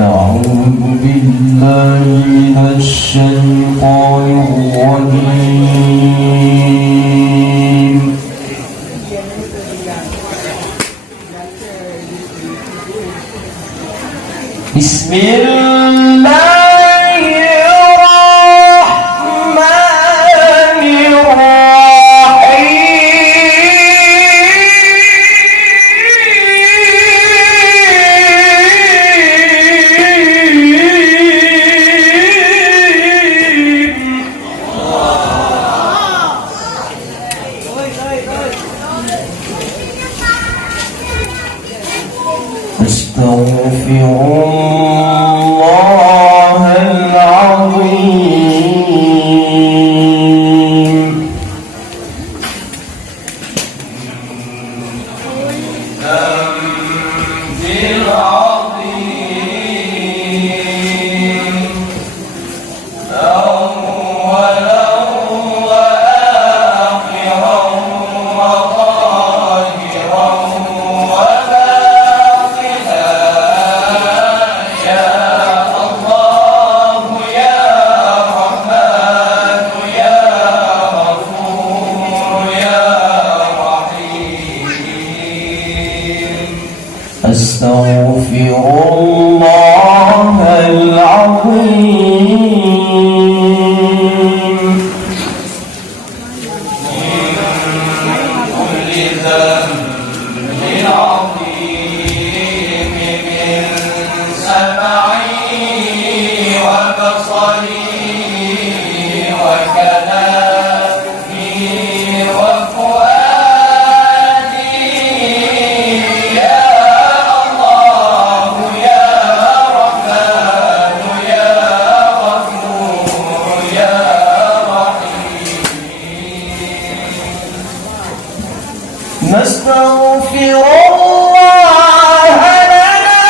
أعوذ بالله من الشيطان الرجيم. بسم الله أستغفر الله العظيم. ذنبي العظيم أولا وآخرا وظاهرا أستغفر الله العظيم من كل ذنب عظيم من سمعي وبصري وكلامي وفؤادي نستغفر الله لنا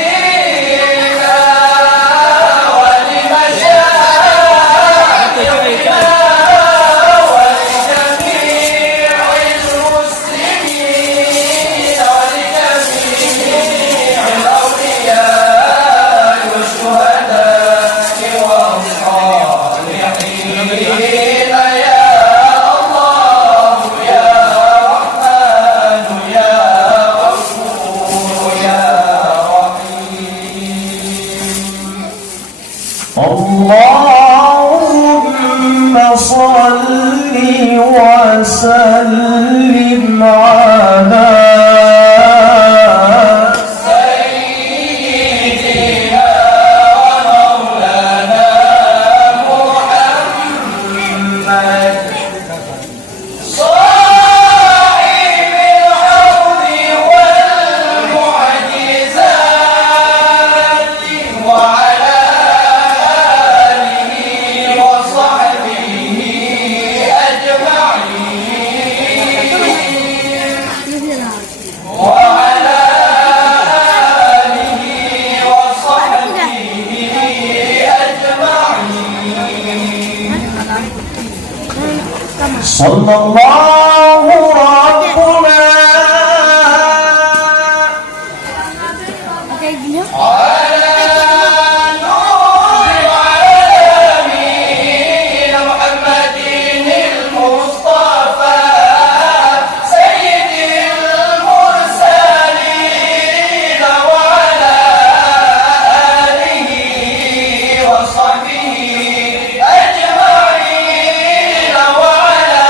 ولوالدينا ولمشايخنا ولجميع المسلمين ولجميع الأولياء والشهداء والصالحين يا الله يا رحمن يا غفور يا رحيم. اللهم صل وسلم على صلى الله ربنا على نور العالمين محمد المصطفى سيد المرسلين وعلى آله وصحبه أجمعين وعلى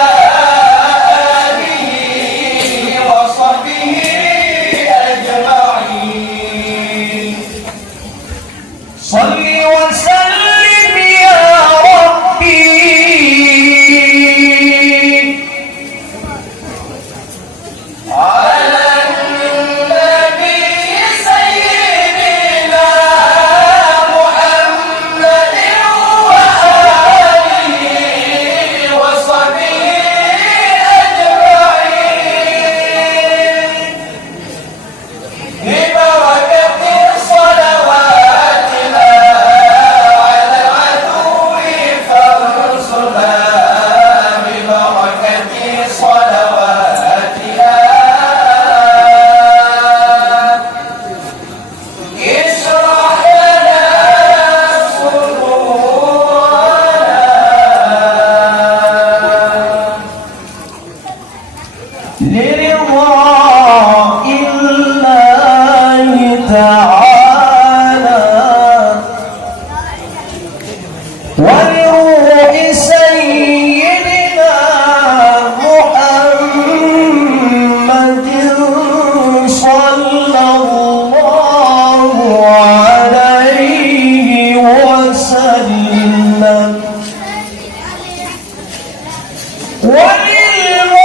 وللمؤلف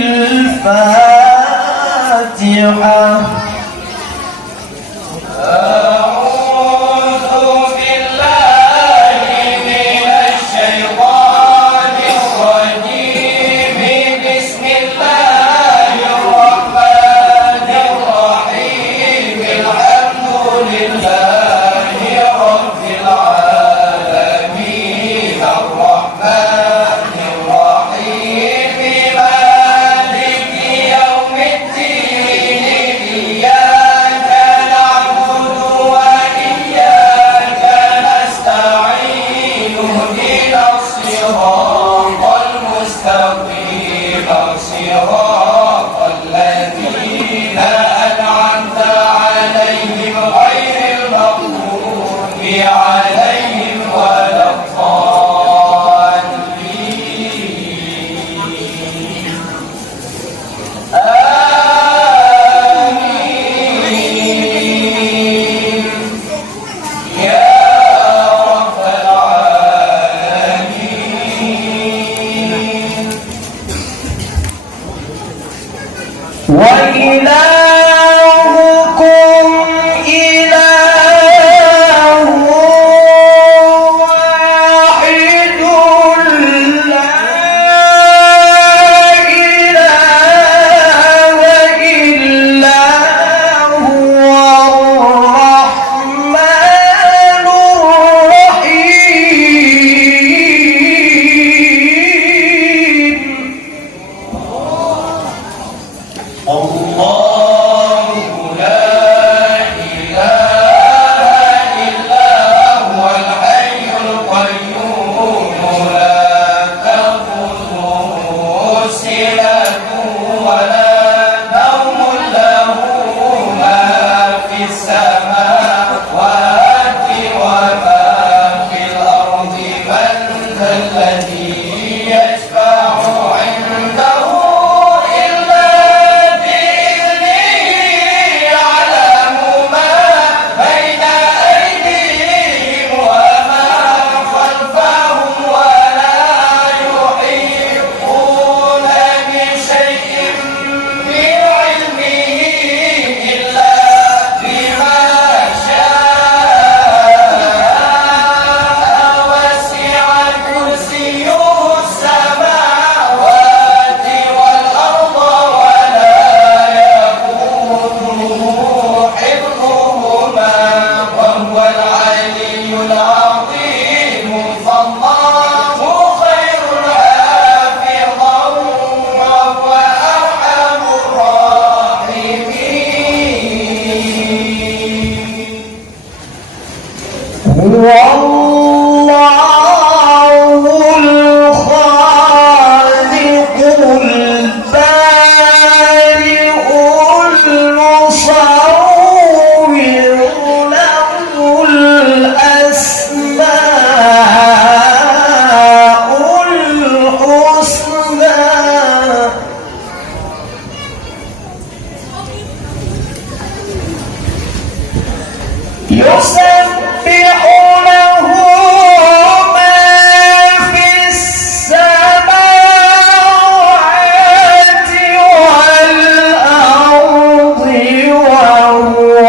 الفاتحة. وإلهكم إله واحد لا إله إلا هو الرحمن الرحيم. الله لا إله إلا هو الحي القيوم لا تأخذه سنة ولا نوم له ما في السماوات وما في الأرض من ذا الذي يشفع عنده يسبح له ما في السماوات والأرض وهو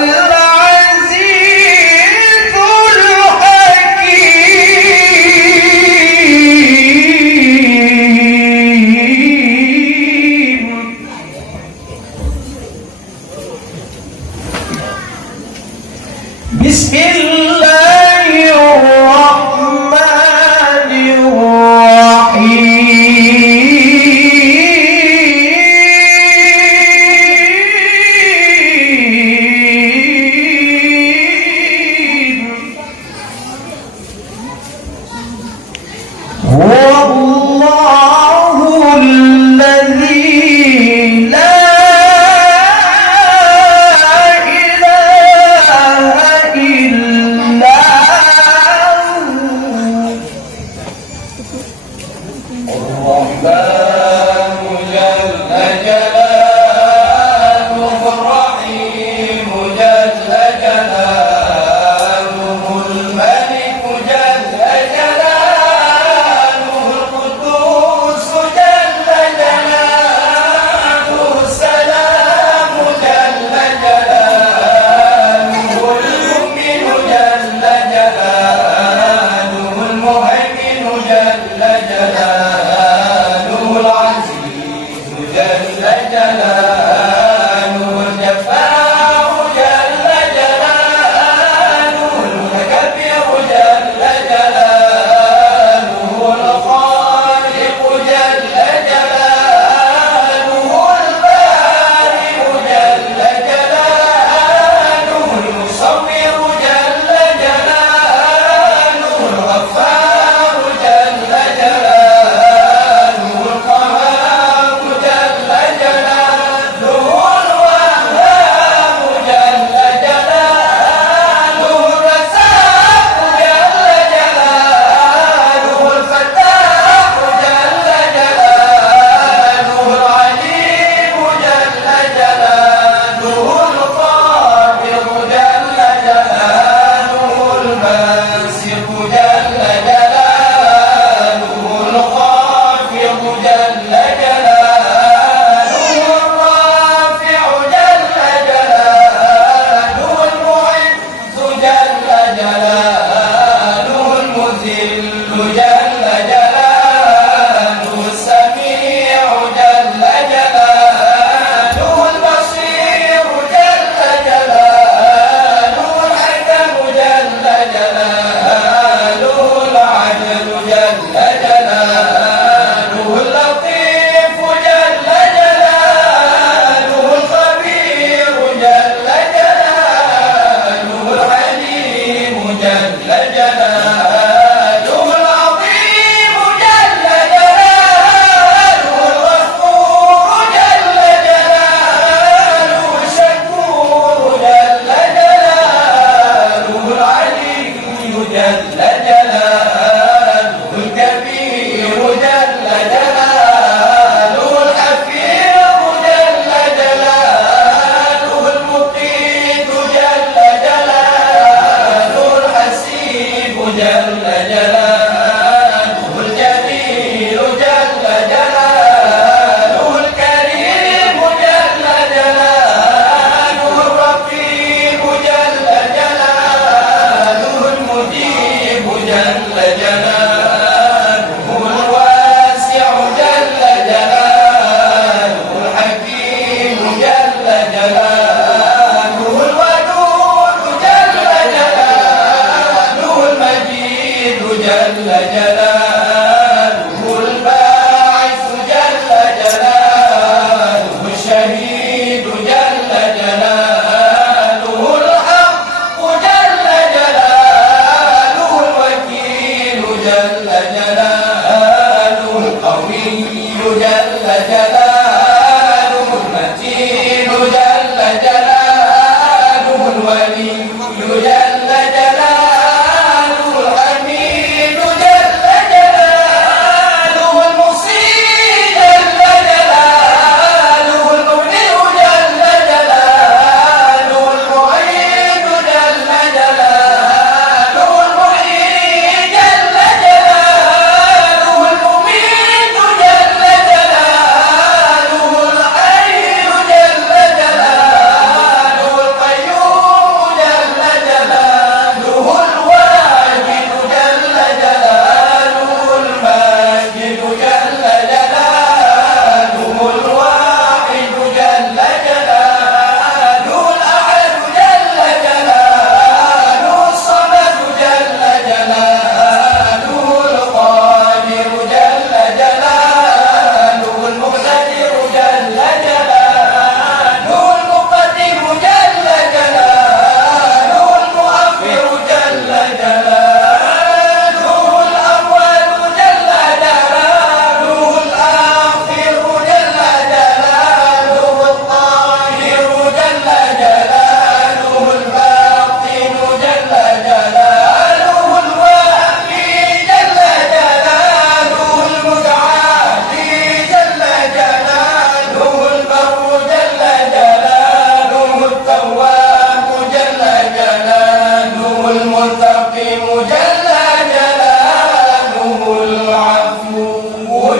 العزيز الحكيم. بسم الله الرحمن الرحيم. هو الله الذي لا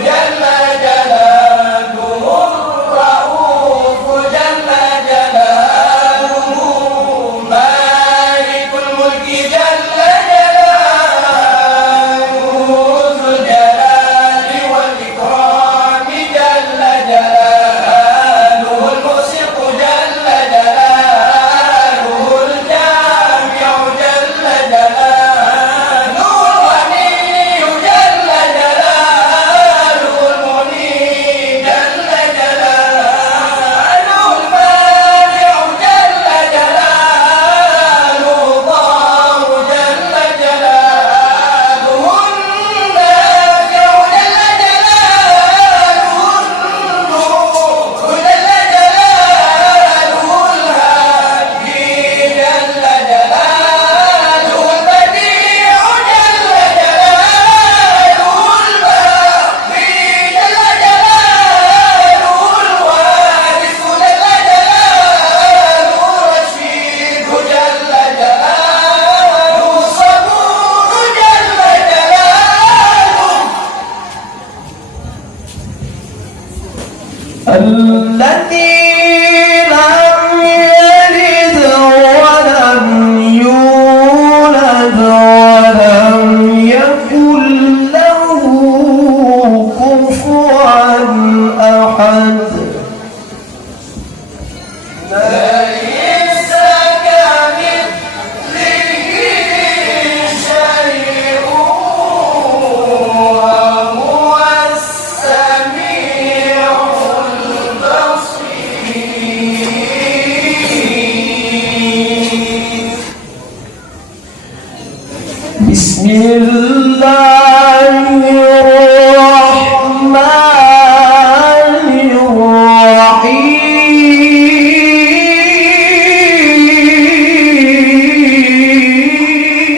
جل جلاله الرؤوف جل جلاله مالك الملك جل جلاله ذو الجلال والإكرام جل جلاله الموسق جل جلاله الجامع جل جلاله الغني جل جلاله المغني جل جلاله المانع جل جلاله الله جل جلاله النافع جل جلاله النور جل جلاله الهادي جل جلاله البديع جل جلاله الباقي جل جلاله الوارث جل جلاله الرشيد جل جلاله الصبور جل جلاله الذي لم يلد ولم يولد ولم يكن له كفوا أحد ليس كمثله شيء وهو السميع البصير بسم الله الرحمن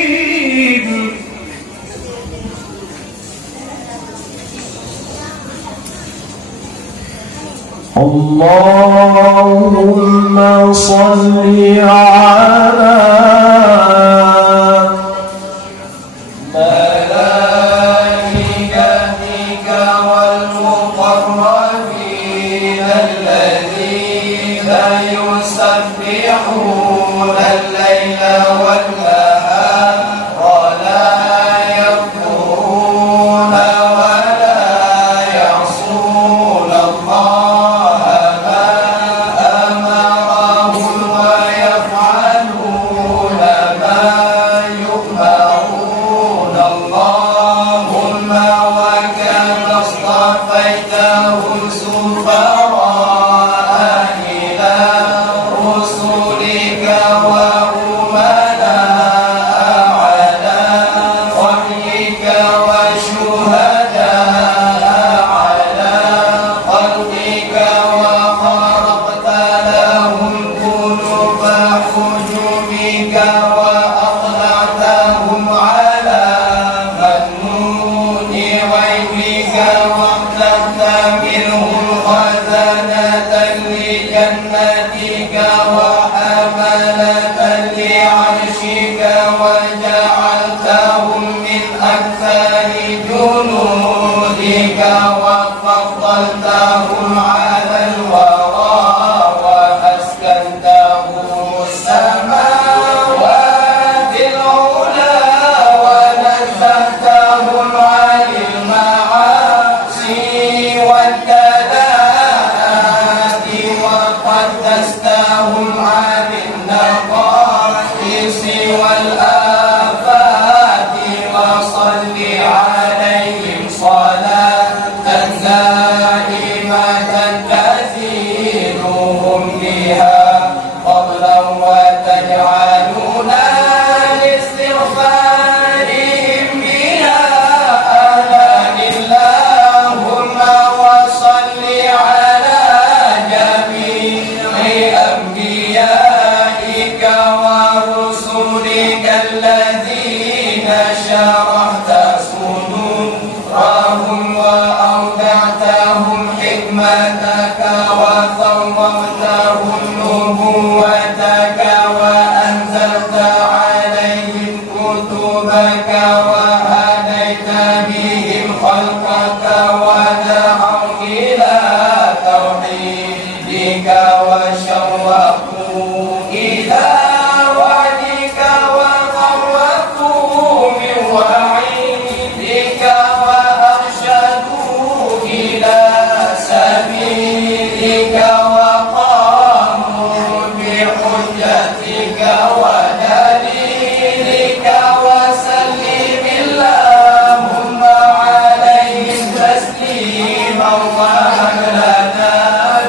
الرحيم اللهم صل على ملائكتك والمقربين الذين يسبحون الليل والنهار ولا يفترون ولا يعصون الله ما أمرهم ويفعلون ما يؤمرون اللهم وكما اصطفيتهم سفراء إلى رسلك وأمناء على وحيك وشهداء على خلقك وخرقت لهم قلوب حجبك وأطلعتهم على مكنون غيبك واخترت منهم خزنة لجنتك وحملة لعرشك وجعلتهم من أكثر جنودك وفضلتهم على الورى وأسكنتهم السماوات العلى ونزهتهم عن المعاصي والدلالات وقدستهم عن النقائص والآفات وصل عليهم صلاة إلى سبيلك وقاموا بحجتك ودليلك وسلم اللهم عليهم تسليما وهب لنا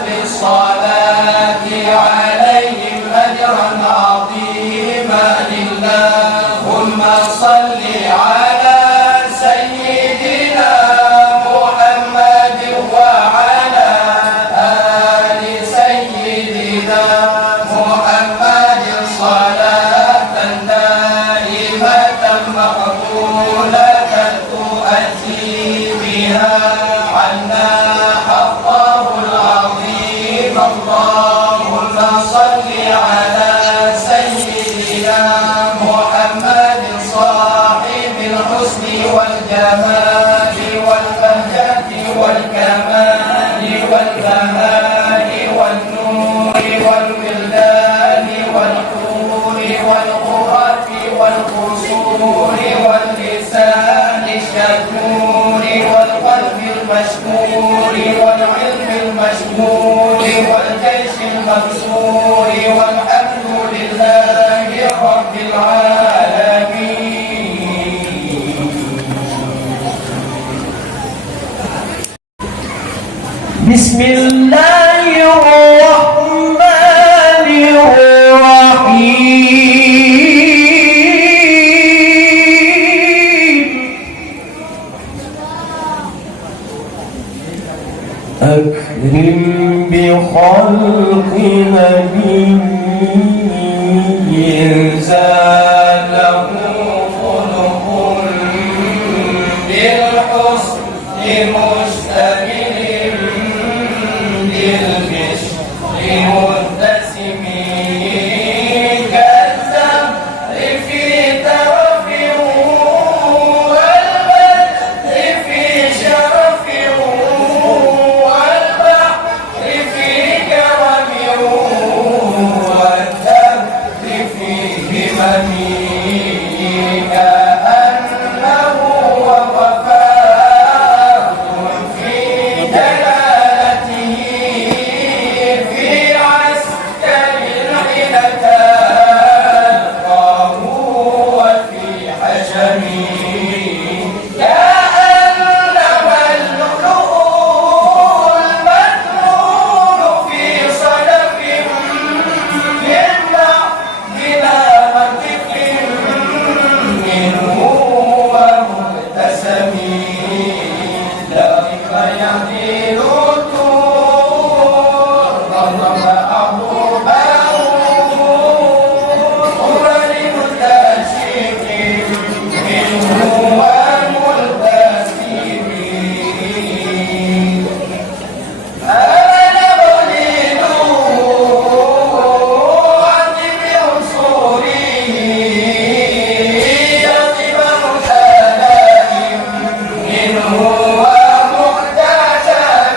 بالصلاة عليهم أجرا عظيما اللهم صل على سيدنا محمد وعلى آل سيدنا محمد صلاة دائمة مقبولة تؤتي بها عنا حقه العظيم اللهم صل على سيدنا محمد صاحب الحسن والجمال والبهجة والكمال والبهاء والنور والولدان والحور والغرف والقصور واللسان الشكور والقلب المشكور والعلم المشكور والجيش المنصور والحمد لله رب العالمين. بسم الله الرحمن الرحيم أكرم بخلق نبي زاله خلق بالحسن مشتمل بالبشر متسم كالزهر في ترف والبدر في شرف والبحر في كرم والدهر في همم كأنه وفاء في جلالته في عسكر الحلة ألقاه وفي حشمه كأنما اللؤلؤ المكنون في صدف يمنع بلا منطق منه ومبتسم ذلك يطيل الطور ضرب أعظمه ولمتشق منه وملتسم أنا بليل عظيم أصوله يطيب متلائم منه ومعتدل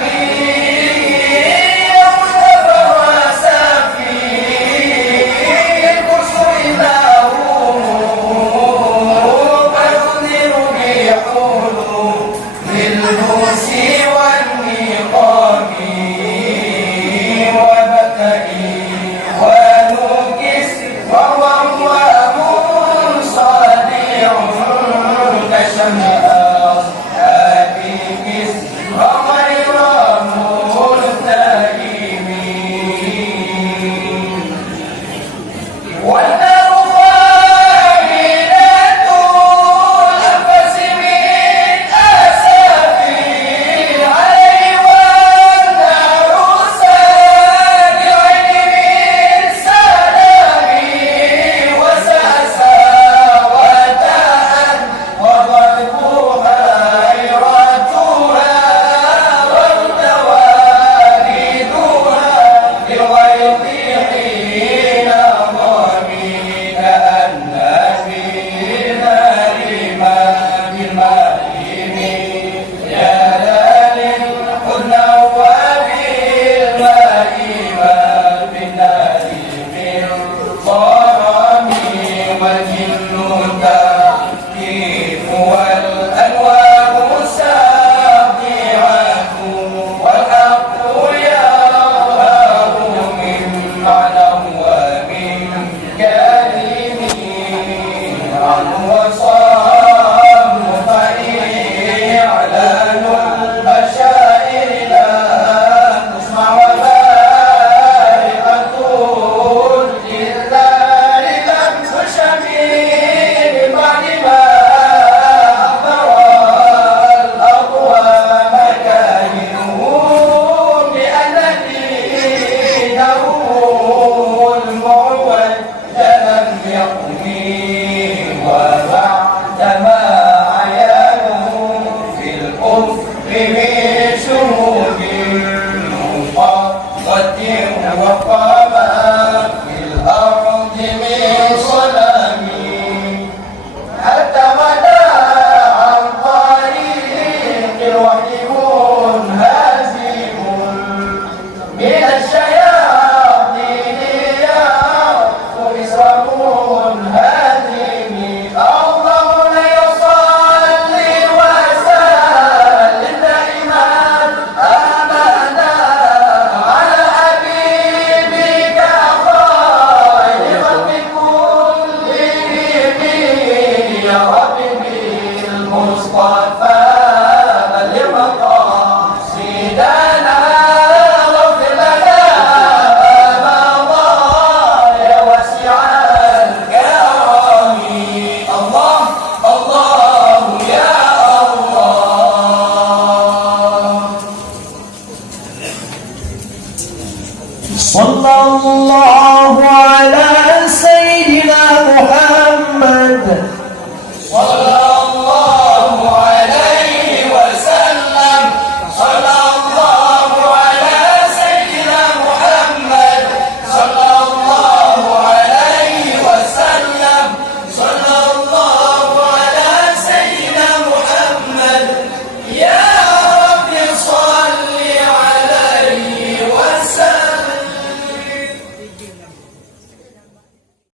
صلى الله